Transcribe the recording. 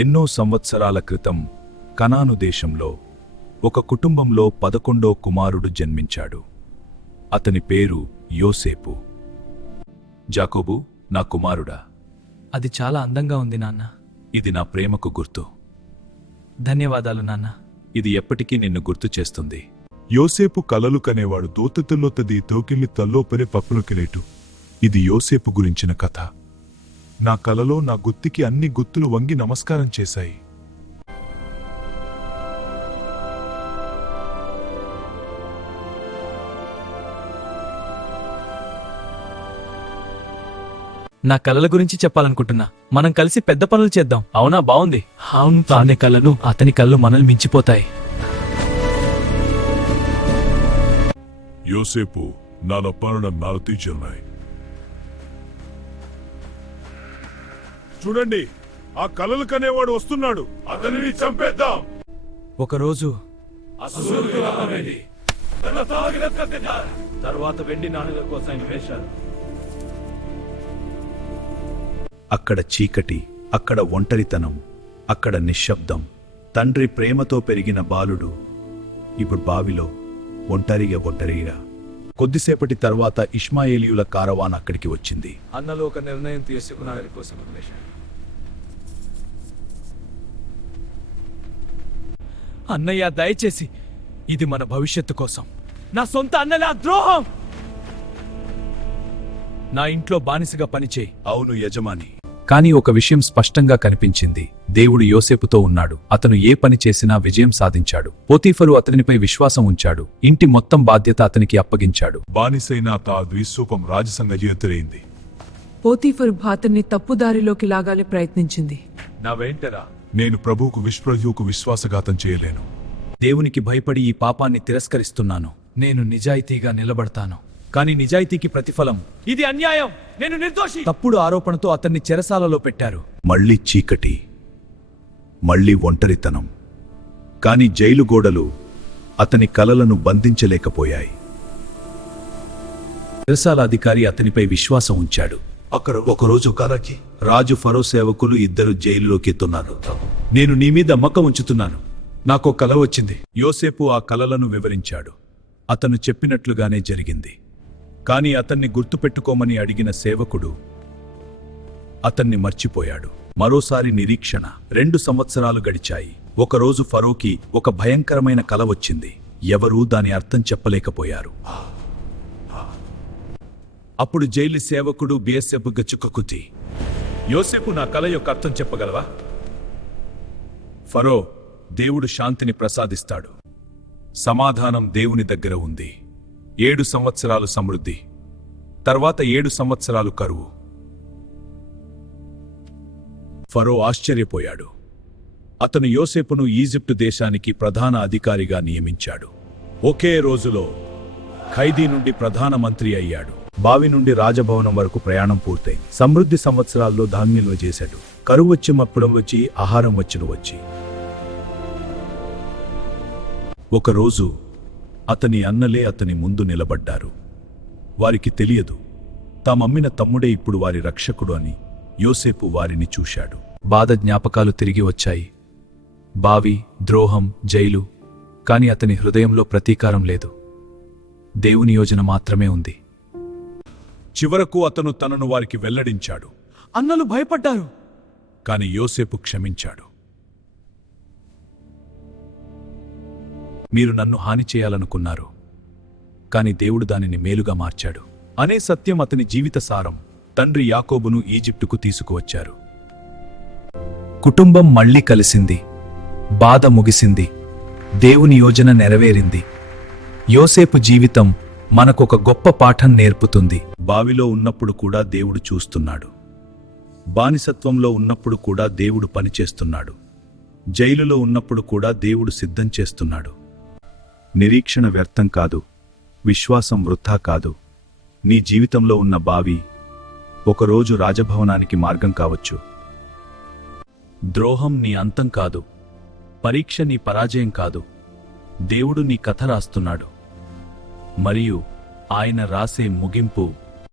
ఎన్నో సంవత్సరాల క్రితం కనాను దేశంలో ఒక కుటుంబంలో 11వ కుమారుడు జన్మించాడు. అతని పేరు యోసేపు. జాకోబు, నా కుమారుడా, అది చాలా అందంగా ఉంది నాన్న. ఇది నా ప్రేమకు గుర్తు. ధన్యవాదాలు నాన్న. ఇది ఎప్పటికీ నిన్ను గుర్తు చేస్తుంది. యోసేపు కలలు కనేవాడు. తోతతుల్లొత్తది తోకిల్లి తల్లోపరి పప్పులకిలేటు. ఇది యోసేపు గురించిన కథ. నా కలలో నా గుత్తికి అన్ని గుత్తులు వంగి నమస్కారం చేశాయి. నా కలల గురించి చెప్పాలనుకుంటున్నా. మనం కలిసి పెద్ద పనులు చేద్దాం. అవునా? బావుంది. అవును, తానే కలలు, అతని కళ్ళు మనల్ని మించిపోతాయి. యోసేపు, నా నొప్పన నాలుతీజన్నాయి. చూడండి, ఆ కలలు కనేవాడు వస్తున్నాడు. అతనిని చంపేద్దాం. ఒకరోజు తర్వాత వెండి నాణేల కోసం వేశారు. అక్కడ చీకటి, అక్కడ ఒంటరితనం, అక్కడ నిశ్శబ్దం. తండ్రి ప్రేమతో పెరిగిన బాలుడు ఇప్పుడు బావిలో ఒంటరిగా. కొద్దిసేపటి తర్వాత ఇష్మాయేలీయుల కారవాన్ అక్కడికి వచ్చింది. అన్నలో ఒక నిర్ణయం తీసుకున్నాడు కోసం. అన్నయ్య, దయచేసి, ఇది మన భవిష్యత్తు కోసం. నా సొంత అన్నలా ద్రోహం. నా ఇంట్లో బానిసగా పనిచేయి. అవును యజమాని. కాని ఒక విషయం స్పష్టంగా కనిపించింది. దేవుడు యోసేపుతో ఉన్నాడు. అతను ఏ పని చేసినా విజయం సాధించాడు. పోతీఫరు అతనిపై విశ్వాసం ఉంచాడు. ఇంటి మొత్తం బాధ్యత అతనికి అప్పగించాడు. బానిసైన తా ద్విశూపం రాజసంగజేతురైంది. పోతీఫరు భార్యని తప్పుదారిలోకి లాగాలి ప్రయత్నించింది. నా వెంటరా నేను ప్రభువుకు విశ్వాసఘాతం చేయలేను. దేవునికి భయపడి ఈ పాపాన్ని తిరస్కరిస్తున్నాను. నేను నిజాయితీగా నిలబడతాను. కాని నిజాయితీకి ప్రతిఫలం ఇది అన్యాయం. నేను నిర్దోషి. తప్పుడు ఆరోపణతో అతన్ని చెరసాలలో పెట్టారు. మళ్ళీ చీకటి, మళ్ళీ ఒంటరితనం. కాని జైలు గోడలు అతని కలలను బంధించలేకపోయాయి. చెరసాల అధికారి అతనిపై విశ్వాసం ఉంచాడు. అక్కడ ఒకరోజు కలకి రాజు ఫరో సేవకులు ఇద్దరు జైలులోకి ఎత్తున్నారు. నేను నీ మీద నమ్మకం ఉంచుతున్నాను. నాకో కల వచ్చింది. యోసేపు ఆ కలలను వివరించాడు. అతను చెప్పినట్లుగానే జరిగింది. కాని అతన్ని గుర్తుపెట్టుకోమని అడిగిన సేవకుడు అతన్ని మర్చిపోయాడు. మరోసారి నిరీక్షణ. 2 సంవత్సరాలు గడిచాయి. ఒకరోజు ఫరోకి ఒక భయంకరమైన కల వచ్చింది. ఎవరూ దాని అర్థం చెప్పలేకపోయారు. అప్పుడు జైలు సేవకుడు బిఎస్ఎఫ్ గచ్చుకుతి, యోసేపు, నా కల యొక్క అర్థం చెప్పగలవా? ఫరో, దేవుడు శాంతిని ప్రసాదిస్తాడు. సమాధానం దేవుని దగ్గర ఉంది. 7 సంవత్సరాలు సమృద్ధి, తర్వాత 7 సంవత్సరాలు కరువు. ఫరో ఆశ్చర్యపోయాడు. అతను యోసేపును ఈజిప్టు దేశానికి ప్రధాన అధికారిగా నియమించాడు. ఒకే రోజులో ఖైదీ నుండి ప్రధానమంత్రి అయ్యాడు. బావి నుండి రాజభవనం వరకు ప్రయాణం పూర్తయింది. సమృద్ధి సంవత్సరాల్లో ధాన్యం నిల్వ చేశాడు. కరువు వచ్చినప్పుడు వచ్చి, ఆహారం వచ్చి. ఒకరోజు అతని అన్నలే అతని ముందు నిలబడ్డారు. వారికి తెలియదు, తామమ్మిన తమ్ముడే ఇప్పుడు వారి రక్షకుడు అని. యోసేపు వారిని చూశాడు. బాధ జ్ఞాపకాలు తిరిగి వచ్చాయి. బావి, ద్రోహం, జైలు. కాని అతని హృదయంలో ప్రతీకారం లేదు. దేవుని యోజన మాత్రమే ఉంది. చివరకు అతను తనను వారికి వెల్లడించాడు. అన్నలు భయపడ్డారు. కాని యోసేపు క్షమించాడు. మీరు నన్ను హాని చేయాలనుకున్నారు, కాని దేవుడు దానిని మేలుగా మార్చాడు అనే సత్యం అతని జీవిత సారం. తండ్రి యాకోబును ఈజిప్టుకు తీసుకువచ్చారు. కుటుంబం మళ్లీ కలిసింది. బాధ ముగిసింది. దేవుని యోజన నెరవేరింది. యోసేపు జీవితం మనకొక గొప్ప పాఠం నేర్పుతుంది. బావిలో ఉన్నప్పుడు కూడా దేవుడు చూస్తున్నాడు. బానిసత్వంలో ఉన్నప్పుడు కూడా దేవుడు పనిచేస్తున్నాడు. జైలులో ఉన్నప్పుడు కూడా దేవుడు సిద్ధం చేస్తున్నాడు. నిరీక్షణ వ్యర్థం కాదు. విశ్వాసం వృథా కాదు. నీ జీవితంలో ఉన్న బావి ఒకరోజు రాజభవనానికి మార్గం కావచ్చు. ద్రోహం నీ అంతం కాదు. పరీక్ష నీ పరాజయం కాదు. దేవుడు నీ కథ రాస్తున్నాడు. మరియు ఆయన రాసే ముగింపు